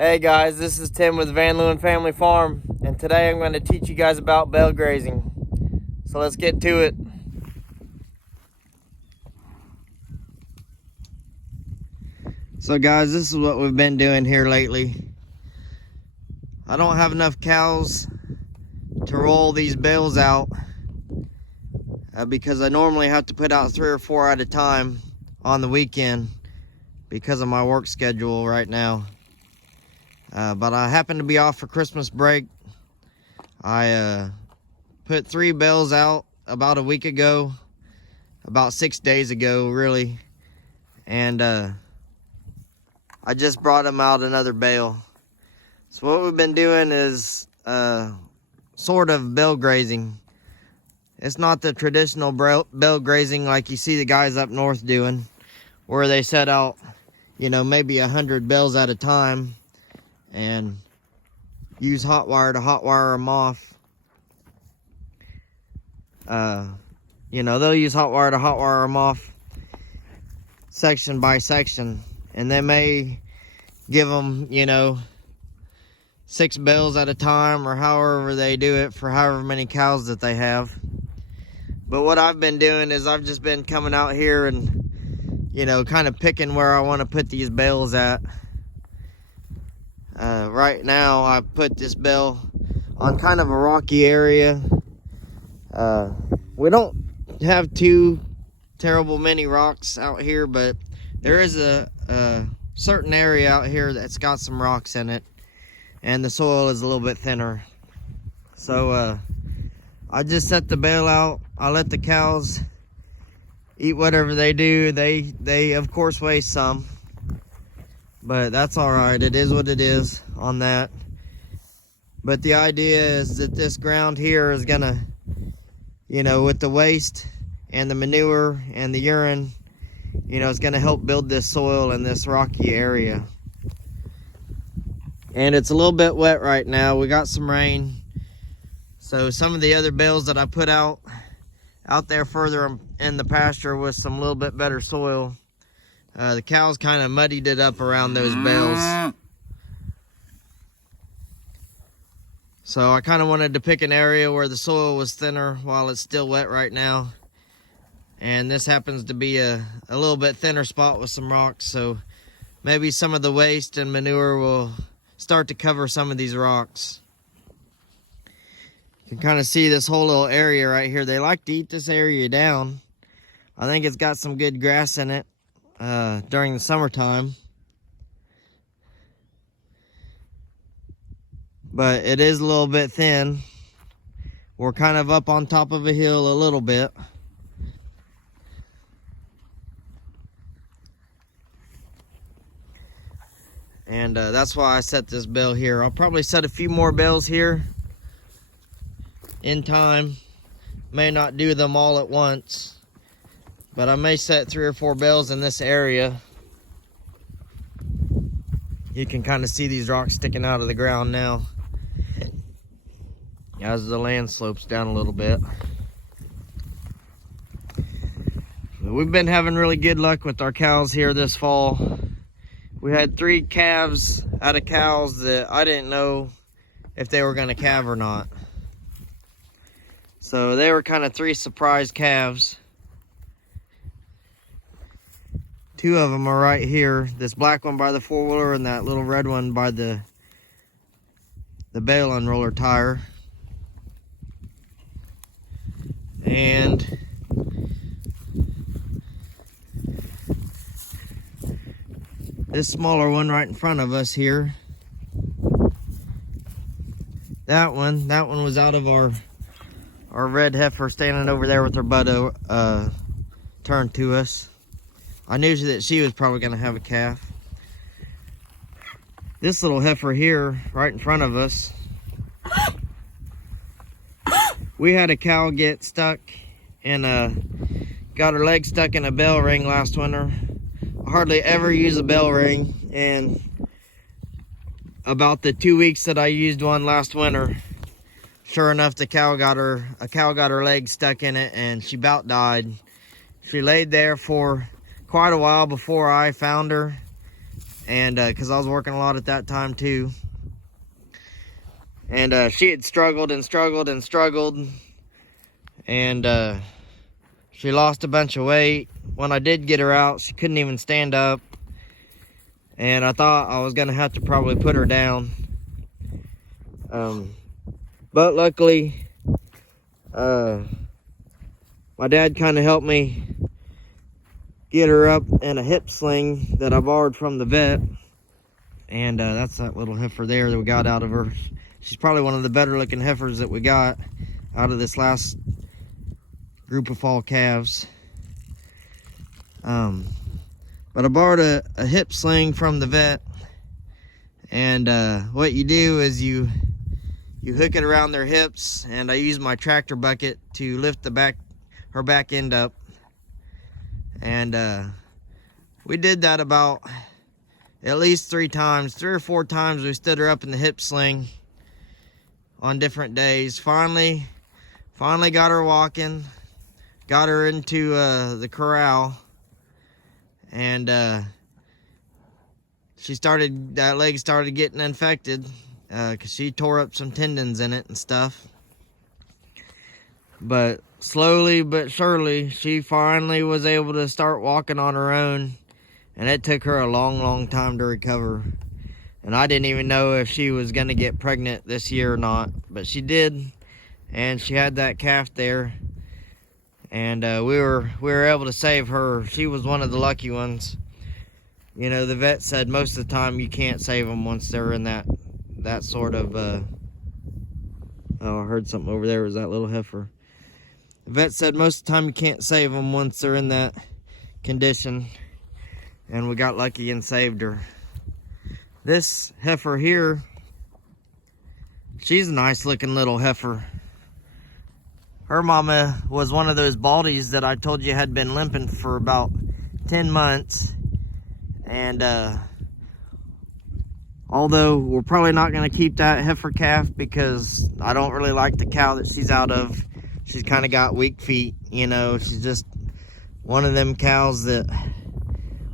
Hey guys, this is Tim with VanLeeuwen Family Farm, and today I'm going to teach you guys about bale grazing. So let's get to it. So guys, this is what we've been doing here lately. I don't have enough cows to roll these bales out because I normally have to put out 3 or 4 at a time on the weekend because of my work schedule right now. But I happen to be off for Christmas break. I put 3 bales out about a week ago, about 6 days ago really, and I just brought them out another bale. So what we've been doing is sort of bale grazing. It's not the traditional bale grazing like you see the guys up north doing, where they set out, you know, maybe 100 bales at a time and use hot wire to hot wire them off. You know, they'll use hot wire to hot wire them off section by section, and they may give them, you know, 6 bales at a time or however they do it for however many cows that they have. But what I've been doing is I've just been coming out here and, you know, kind of picking where I want to put these bales at. Right now I put this bale on kind of a rocky area. We don't have too terrible many rocks out here, but there is a certain area out here that's got some rocks in it, and the soil is a little bit thinner. So I just set the bale out. I let the cows eat whatever they do. They of course waste some, but that's all right. It is what it is on that. But the idea is that this ground here is gonna, you know, with the waste and the manure and the urine, you know, it's gonna help build this soil in this rocky area. And it's a little bit wet right now. We got some rain. So some of the other bales that I put out there further in the pasture with some little bit better soil, the cows kind of muddied it up around those bales. So I kind of wanted to pick an area where the soil was thinner while it's still wet right now. And this happens to be a little bit thinner spot with some rocks, so maybe some of the waste and manure will start to cover some of these rocks. You can kind of see this whole little area right here. They like to eat this area down. I think it's got some good grass in it during the summertime. But it is a little bit thin. We're kind of up on top of a hill a little bit. And that's why I set this bale here. I'll probably set a few more bales here in time. May not do them all at once, but I may set 3 or 4 bales in this area. You can kind of see these rocks sticking out of the ground now as the land slopes down a little bit. We've been having really good luck with our cows here this fall. We had 3 calves out of cows that I didn't know if they were going to calve or not. So they were kind of 3 surprise calves. 2 of them are right here. This black one by the 4-wheeler and that little red one by the bale unroller tire. And this smaller one right in front of us here. That one was out of our red heifer standing over there with her butt turned to us. I knew that she was probably going to have a calf. This little heifer here right in front of us, we had a cow get stuck and got her leg stuck in a bell ring last winter. I hardly ever use a bell ring, and about the 2 weeks that I used one last winter, sure enough, a cow got her leg stuck in it and she about died. She laid there for quite a while before I found her, and because I was working a lot at that time too. And she had struggled and struggled and struggled, and she lost a bunch of weight. When I did get her out, she couldn't even stand up, and I thought I was gonna have to probably put her down. But luckily, my dad kind of helped me get her up in a hip sling that I borrowed from the vet. And that's that little heifer there that we got out of her. She's probably one of the better looking heifers that we got out of this last group of fall calves. But I borrowed a hip sling from the vet. And what you do is you hook it around their hips, and I use my tractor bucket to lift her back end up. And we did that about at least 3 or 4 times. We stood her up in the hip sling on different days. Finally got her walking, got her into the corral, and that leg started getting infected because she tore up some tendons in it and stuff. But slowly but surely, she finally was able to start walking on her own, and it took her a long time to recover. And I didn't even know if she was gonna get pregnant this year or not, but she did, and she had that calf there, and we were able to save her. She was one of the lucky ones. You know, the vet said most of the time you can't save them once they're in that sort of oh, I heard something over there. Was that little heifer? The vet said most of the time you can't save them once they're in that condition, and we got lucky and saved her. This heifer here, she's a nice looking little heifer. Her mama was one of those baldies that I told you had been limping for about 10 months. And although we're probably not going to keep that heifer calf because I don't really like the cow that she's out of. She's kind of got weak feet, you know. She's just one of them cows that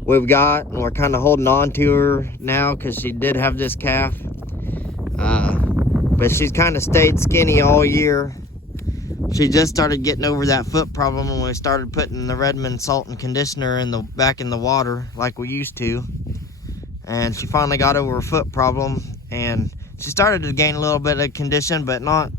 we've got, and we're kind of holding on to her now because she did have this calf. But she's kind of stayed skinny all year. She just started getting over that foot problem when we started putting the Redmond salt and conditioner back in the water like we used to. And she finally got over her foot problem, and she started to gain a little bit of condition, but not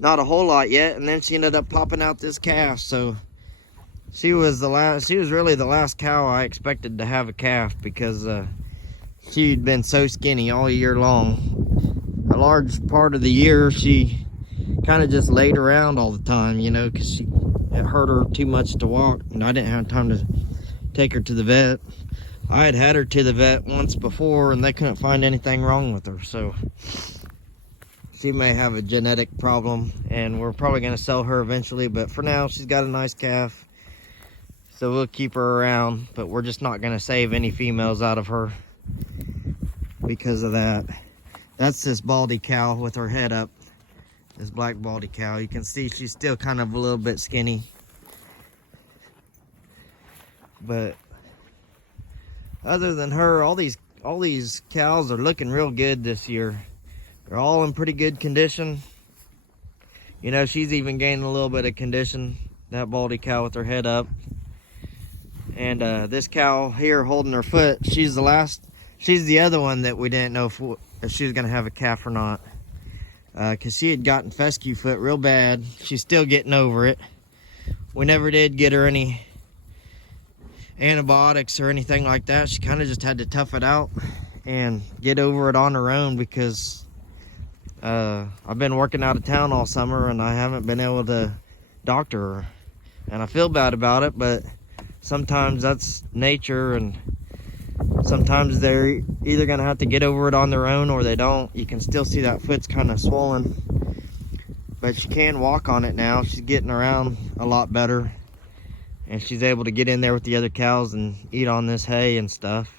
a whole lot yet. And then she ended up popping out this calf. So she was really the last cow I expected to have a calf, because she'd been so skinny all year long. A large part of the year she kind of just laid around all the time, you know, because it hurt her too much to walk, and I didn't have time to take her to the vet. I had her to the vet once before, and they couldn't find anything wrong with her, so she may have a genetic problem, and we're probably going to sell her eventually. But for now, she's got a nice calf, so we'll keep her around. But we're just not going to save any females out of her because of that. That's this baldy cow with her head up. This black baldy cow. You can see she's still kind of a little bit skinny. But other than her, all these cows are looking real good this year. They're all in pretty good condition. You know, she's even gaining a little bit of condition, that baldy cow with her head up. And this cow here holding her foot, she's the other one that we didn't know if she was going to have a calf or not. Because she had gotten fescue foot real bad. She's still getting over it. We never did get her any antibiotics or anything like that. She kind of just had to tough it out and get over it on her own, because I've been working out of town all summer and I haven't been able to doctor her. And I feel bad about it, but sometimes that's nature, and sometimes they're either going to have to get over it on their own or they don't. You can still see that foot's kind of swollen, but she can walk on it now. She's getting around a lot better, and she's able to get in there with the other cows and eat on this hay and stuff.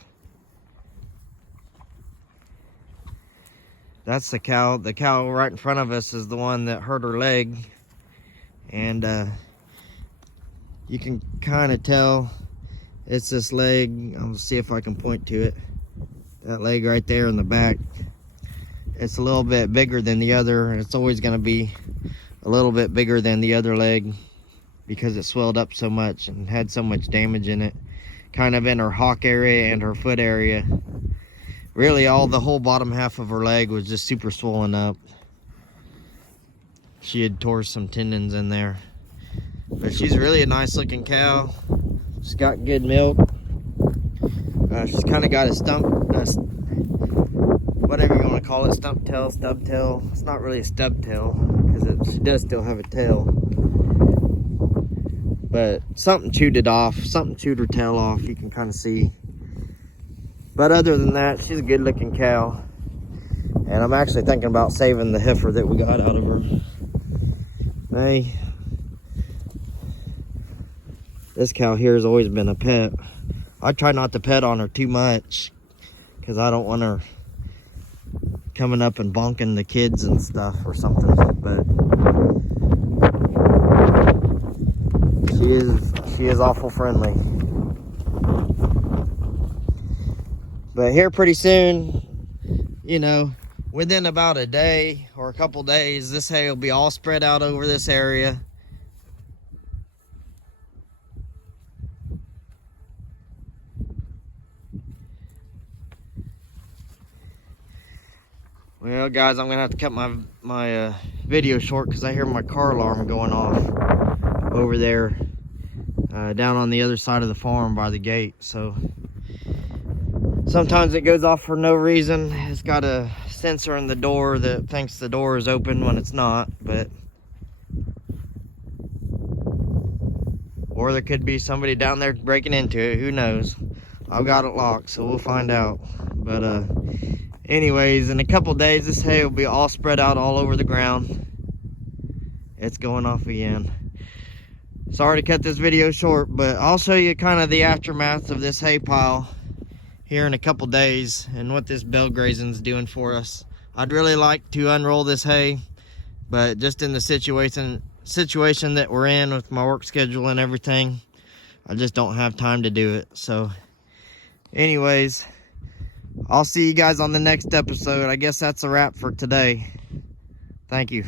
That's the cow. The cow right in front of us is the one that hurt her leg, and you can kind of tell it's this leg. I'll see if I can point to it. That leg right there in the back, it's a little bit bigger than the other, and it's always going to be a little bit bigger than the other leg because it swelled up so much and had so much damage in it, kind of in her hock area and her foot area. Really, the whole bottom half of her leg was just super swollen up. She had tore some tendons in there. But she's really a nice looking cow. She's got good milk. She's kind of got a whatever you want to call it, stump tail, stub tail. It's not really a stub tail because she does still have a tail. But something chewed it off. Something chewed her tail off. You can kind of see. But other than that, she's a good looking cow. And I'm actually thinking about saving the heifer that we got out of her. Hey, this cow here has always been a pet. I try not to pet on her too much because I don't want her coming up and bonking the kids and stuff or something. But she is awful friendly. But here pretty soon, you know, within about a day or a couple days, this hay will be all spread out over this area. Well, guys, I'm gonna have to cut my video short because I hear my car alarm going off over there down on the other side of the farm by the gate. So sometimes it goes off for no reason. It's got a sensor in the door that thinks the door is open when it's not, or there could be somebody down there breaking into it. Who knows? I've got it locked, so we'll find out. But anyways, in a couple days, this hay will be all spread out all over the ground. It's going off again. Sorry to cut this video short, but I'll show you kind of the aftermath of this hay pile here in a couple days and what this bale grazing is doing for us. I'd really like to unroll this hay, but just in the situation that we're in with my work schedule and everything, I just don't have time to do it. So anyways, I'll see you guys on the next episode. I guess that's a wrap for today. Thank you.